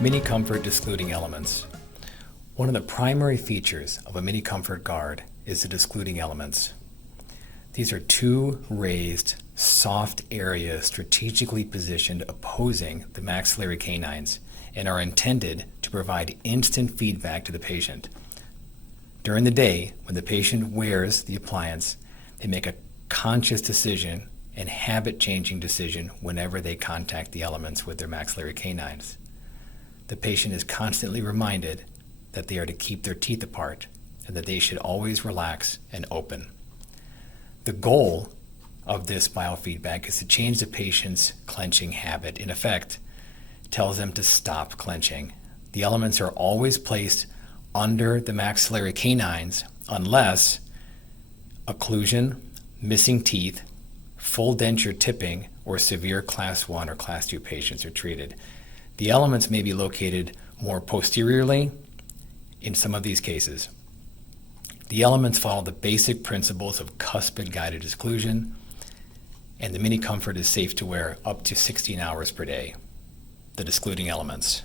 miniComfort Discluding Elements. One of the primary features of a miniComfort guard is the discluding elements. These are two raised, soft areas strategically positioned opposing the maxillary canines and are intended to provide instant feedback to the patient. During the day, when the patient wears the appliance, they make a conscious decision and habit-changing decision whenever they contact the elements with their maxillary canines. The patient is constantly reminded that they are to keep their teeth apart and that they should always relax and open. The goal of this biofeedback is to change the patient's clenching habit. In effect, tells them to stop clenching. The elements are always placed under the maxillary canines unless occlusion, missing teeth, full denture tipping, or severe class 1 or class 2 patients are treated. The elements may be located more posteriorly in some of these cases. The elements follow the basic principles of cuspid guided disclusion, and the miniComfort is safe to wear up to 16 hours per day. The discluding elements.